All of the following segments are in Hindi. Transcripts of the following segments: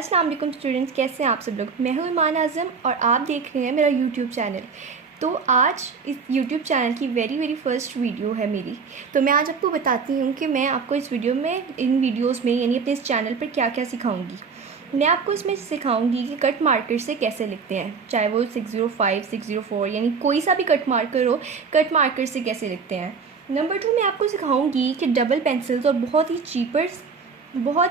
अस्सलाम वालेकुम स्टूडेंट्स, कैसे हैं आप सब लोग। मैं हूं ईमान आज़म और आप देख रहे हैं मेरा यूट्यूब चैनल। तो आज इस यूट्यूब चैनल की वेरी फर्स्ट वीडियो है मेरी। तो मैं आज आपको बताती हूं कि मैं आपको इस वीडियो में इन वीडियोस में यानी अपने इस चैनल पर क्या क्या सिखाऊंगी। मैं आपको इसमें सिखाऊंगी कि कट मार्कर से कैसे लिखते हैं, चाहे वो 605, 604 यानी कोई सा भी कट मार्कर हो, कट मार्कर से कैसे लिखते हैं। नंबर 2 मैं आपको सिखाऊंगी कि डबल पेंसिल्स और बहुत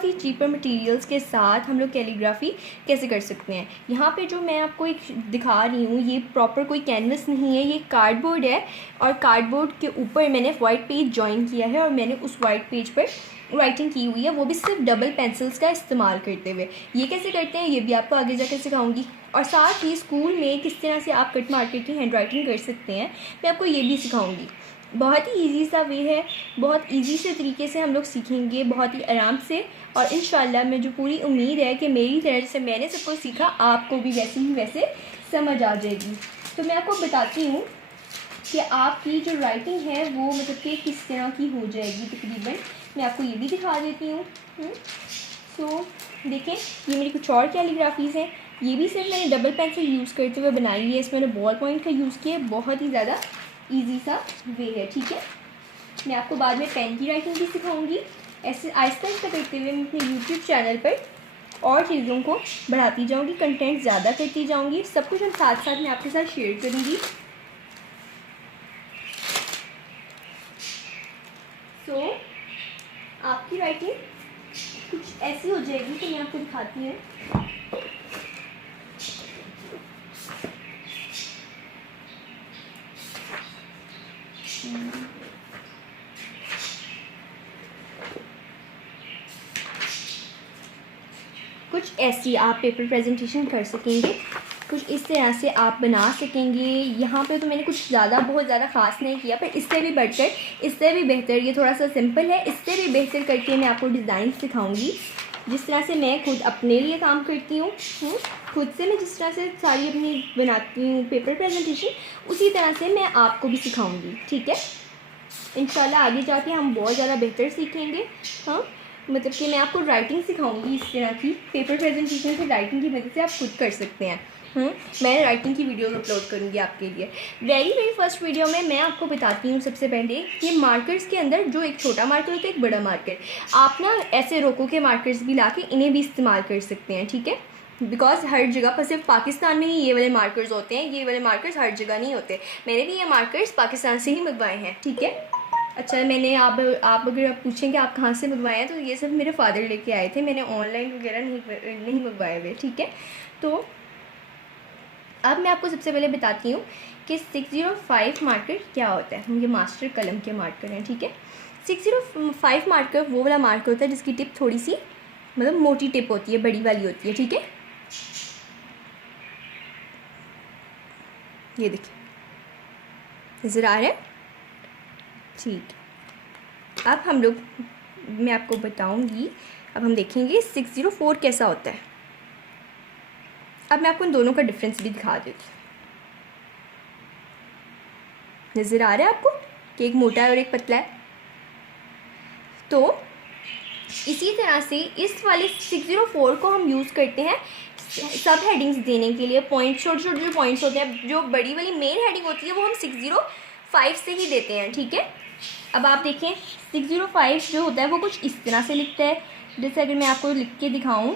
ही चीपर मटेरियल्स के साथ हम लोग कैलीग्राफी कैसे कर सकते हैं। यहाँ पे जो मैं आपको एक दिखा रही हूँ, ये प्रॉपर कोई कैनवस नहीं है, ये कार्डबोर्ड है और कार्डबोर्ड के ऊपर मैंने वाइट पेज जॉइन किया है और मैंने उस वाइट पेज पर राइटिंग की हुई है, वो भी सिर्फ डबल पेंसिल्स का इस्तेमाल करते हुए। ये कैसे करते हैं ये भी आपको आगे जाकर सिखाऊंगी। और साथ ही स्कूल में किस तरह से आप कट मार्कर की हैंड राइटिंग कर सकते हैं मैं आपको ये भी सिखाऊंगी। बहुत ही इजी सा वे है, बहुत इजी से तरीके से हम लोग सीखेंगे, बहुत ही आराम से। और इंशाल्लाह मुझे पूरी उम्मीद है कि मेरी तरह से मैंने सब कुछ सीखा आपको भी वैसे समझ आ जाएगी। तो मैं आपको बताती हूँ कि आपकी जो राइटिंग है वो मतलब कि किस तरह की हो जाएगी तकरीबन। मैं आपको ये भी दिखा देती हूँ। सो देखें, ये मेरी कुछ और कैलीग्राफीज़ हैं। ये भी सिर्फ मैंने डबल पेंसिल यूज़ करते हुए बनाई है, इसमें मैंने बॉल पॉइंट का यूज़ किया, बहुत ही ज़्यादा ईजी सा वे है। ठीक है, मैं आपको बाद में पेन की राइटिंग भी सिखाऊंगी। ऐसे आहिस्ता आहिस्ता करते हुए मैं अपने यूट्यूब चैनल पर और चीज़ों को बढ़ाती जाऊंगी, कंटेंट ज़्यादा करती जाऊंगी, सब कुछ हम साथ साथ मैं आपके साथ शेयर करूंगी। सो आपकी राइटिंग कुछ ऐसी हो जाएगी तो मैं आपको दिखाती हूँ। कुछ ऐसी आप पेपर प्रेजेंटेशन कर सकेंगे, कुछ इस तरह से आप बना सकेंगे। यहाँ पे तो मैंने कुछ बहुत ज़्यादा ख़ास नहीं किया, पर इससे भी बढ़कर, इससे भी बेहतर, ये थोड़ा सा सिंपल है, इससे भी बेहतर करके मैं आपको डिज़ाइन सिखाऊंगी। जिस तरह से मैं खुद अपने लिए काम करती हूँ, खुद से मैं जिस तरह से सारी अपनी बनाती हूँ पेपर प्रेजेंटेशन, उसी तरह से मैं आपको भी सिखाऊँगी। ठीक है, इंशाल्लाह आगे जाके हम बहुत ज़्यादा बेहतर सीखेंगे। हाँ, मतलब कि मैं आपको राइटिंग सिखाऊंगी इस तरह की, पेपर प्रेजेंटेशन से राइटिंग की मदद से आप खुद कर सकते हैं। मैं राइटिंग की वीडियोस अपलोड करूंगी आपके लिए। वेरी फर्स्ट वीडियो में मैं आपको बताती हूँ सबसे पहले कि मार्कर्स के अंदर जो एक छोटा मार्कर होता है, एक बड़ा मार्कर, आप ना ऐसे रोको के मार्कर्स भी ला के इन्हें भी इस्तेमाल कर सकते हैं। ठीक है, बिकॉज हर जगह पर, सिर्फ पाकिस्तान में ही ये वाले मार्कर्स होते हैं, ये वाले मार्कर्स हर जगह नहीं होते। मैंने भी ये मार्कर्स पाकिस्तान से ही मंगवाए हैं। ठीक है, अच्छा, मैंने आप अगर आप पूछेंगे आप कहाँ से मंगवाए हैं, तो ये सब मेरे फादर लेके आए थे, मैंने ऑनलाइन वगैरह नहीं मंगवाए हुए। ठीक है, तो अब मैं आपको सबसे पहले बताती हूँ कि 605 मार्कर क्या होता है। ये मास्टर कलम के मार्कर हैं। ठीक है, 605 मार्कर वो वाला मार्कर होता है जिसकी टिप थोड़ी सी मतलब मोटी टिप होती है, बड़ी वाली होती है। ठीक है, ये देखिए, नज़र आ रहा है। ठीक, अब हम लोग, मैं आपको बताऊंगी, अब हम देखेंगे 604 कैसा होता है। अब मैं आपको इन दोनों का डिफरेंस भी दिखा देती हूँ। नज़र आ रहा है आपको कि एक मोटा है और एक पतला है। तो इसी तरह से इस वाले 604 को हम यूज़ करते हैं सब हेडिंग्स देने के लिए। पॉइंट, छोटे छोटे जो पॉइंट्स होते हैं, जो बड़ी वाली मेन हेडिंग होती है वो हम 605 से ही देते हैं। ठीक है, अब आप देखें 605 जो होता है वो कुछ इस तरह से लिखता है। जैसे अगर मैं आपको लिख के दिखाऊं,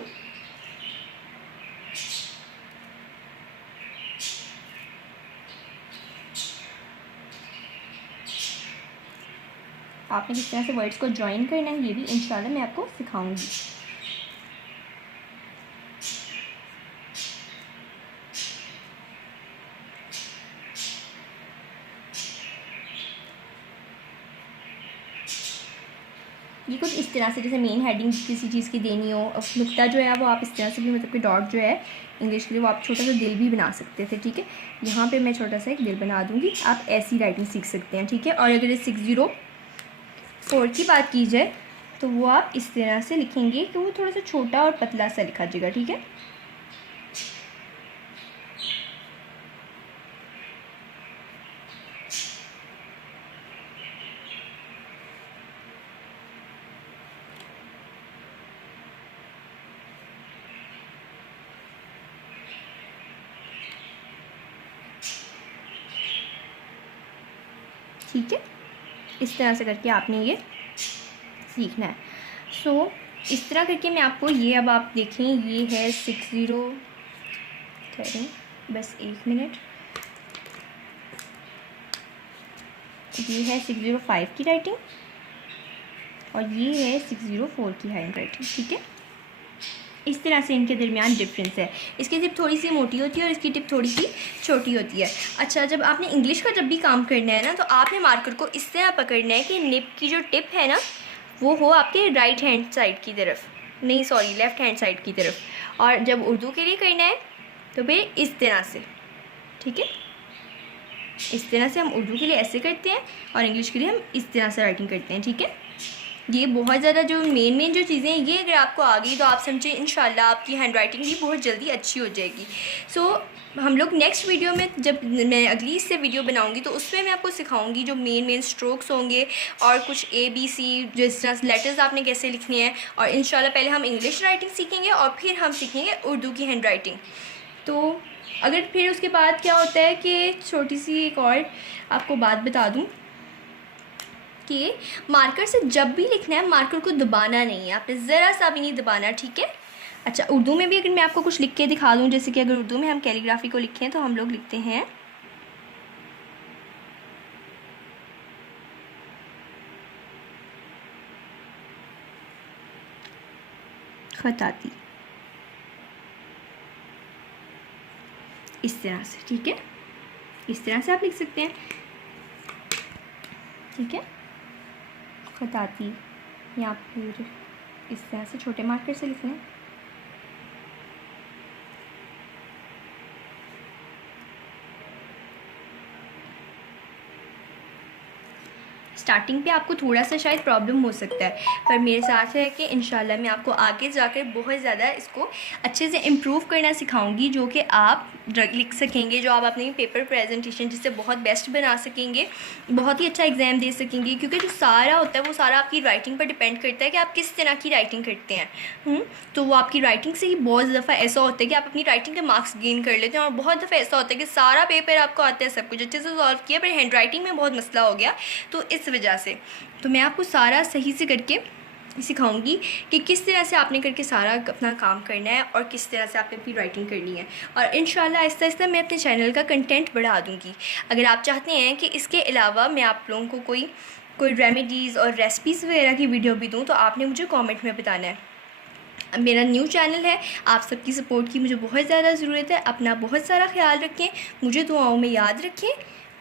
आपने किस तरह से वर्ड्स को ज्वाइन करना है ये भी इंशाल्लाह मैं आपको सिखाऊंगी। ये कुछ इस तरह से, जैसे मेन हेडिंग किसी चीज़ की देनी हो, नुक्ता जो है वो आप इस तरह से भी, मतलब कि डॉट जो है इंग्लिश के लिए वो आप छोटा सा दिल भी बना सकते थे। ठीक है, यहाँ पे मैं छोटा सा एक दिल बना दूँगी, आप ऐसी राइटिंग सीख सकते हैं। ठीक है, और अगर 604 की बात की जाए तो वो आप इस तरह से लिखेंगे कि वो थोड़ा सा छोटा और पतला सा लिखा जाएगा। ठीक है, ठीक है, इस तरह से करके आपने ये सीखना है। सो इस तरह करके मैं आपको ये, अब आप देखें ये है 60, बस 1 मिनट, ये है 605 की राइटिंग और ये है 604 की हैंड राइटिंग। ठीक है, इस तरह से इनके दरमियान डिफरेंस है। इसकी टिप थोड़ी सी मोटी होती है और इसकी टिप थोड़ी सी छोटी होती है। अच्छा, जब आपने इंग्लिश का जब भी काम करना है ना, तो आपने मार्कर को इस तरह पकड़ना है कि निब की जो टिप है ना वो हो आपके राइट हैंड साइड की तरफ, नहीं सॉरी लेफ़्ट हैंड साइड की तरफ। और जब उर्दू के लिए करना है तो फिर इस तरह से, ठीक है, इस तरह से हम उर्दू के लिए ऐसे करते हैं और इंग्लिश के लिए हम इस तरह से राइटिंग करते हैं। ठीक है, ये बहुत ज़्यादा जो मेन जो चीज़ें हैं ये अगर आपको आ गई तो आप समझें इंशाल्लाह आपकी हैंड राइटिंग भी बहुत जल्दी अच्छी हो जाएगी। सो हम लोग नेक्स्ट वीडियो में, जब मैं अगली इससे वीडियो बनाऊंगी तो उसमें मैं आपको सिखाऊंगी जो मेन स्ट्रोक्स होंगे और कुछ ABC जिस तरह लेटर्स आपने कैसे लिखने हैं। और इंशाल्लाह पहले हम इंग्लिश राइटिंग सीखेंगे और फिर हम सीखेंगे उर्दू की हैंड राइटिंग। तो अगर फिर उसके बाद क्या होता है कि छोटी सी एक और आपको बात बता दूँ कि मार्कर से जब भी लिखना है मार्कर को दबाना नहीं है, आपने ज़रा सा भी नहीं दबाना। ठीक है। अच्छा, उर्दू में भी अगर मैं आपको कुछ लिख के दिखा दूँ, जैसे कि अगर उर्दू में हम कैलीग्राफी को लिखें तो हम लोग लिखते हैं खताती, इस तरह से। ठीक है, इस तरह से आप लिख सकते हैं। ठीक है, खताती, या फिर इस तरह से छोटे मार्कर से लिखना है। स्टार्टिंग पे आपको थोड़ा सा शायद प्रॉब्लम हो सकता है, पर मेरे साथ है कि इंशाल्लाह मैं आपको आगे जाकर बहुत ज़्यादा इसको अच्छे से इम्प्रूव करना सिखाऊंगी, जो कि आप लिख सकेंगे, जो आप अपनी पेपर प्रेजेंटेशन जिससे बहुत बेस्ट बना सकेंगे, बहुत ही अच्छा एग्ज़ाम दे सकेंगे। क्योंकि जो सारा होता है वो सारा आपकी राइटिंग पर डिपेंड करता है कि आप किस तरह की राइटिंग करते हैं। तो वो आपकी राइटिंग से ही बहुत दफ़ा ऐसा होता है कि आप अपनी राइटिंग के मार्क्स गेन कर लेते हैं, और बहुत दफ़ा ऐसा होता है कि सारा पेपर आपको आता है, सब कुछ अच्छे से सॉल्व किया, पर हैंड राइटिंग में बहुत मसला हो गया। तो इस वजह से तो मैं आपको सारा सही से करके सिखाऊंगी कि किस तरह से आपने करके सारा अपना काम करना है और किस तरह से आपने अपनी राइटिंग करनी है। और इंशाल्लाह आहिस्ता आहिस्ता मैं अपने चैनल का कंटेंट बढ़ा दूंगी। अगर आप चाहते हैं कि इसके अलावा मैं आप लोगों को कोई रेमेडीज़ और रेसिपीज़ वगैरह की वीडियो भी दूँ, तो आपने मुझे कॉमेंट में बताना है। मेरा न्यू चैनल है, आप सबकी सपोर्ट की मुझे बहुत ज़्यादा ज़रूरत है। अपना बहुत सारा ख्याल रखें, मुझे दुआओं में याद रखें,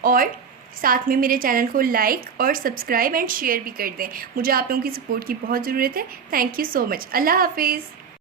और साथ में मेरे चैनल को लाइक और सब्सक्राइब एंड शेयर भी कर दें। मुझे आप लोगों की सपोर्ट की बहुत ज़रूरत है। Thank you so much. अल्लाह हाफिज़।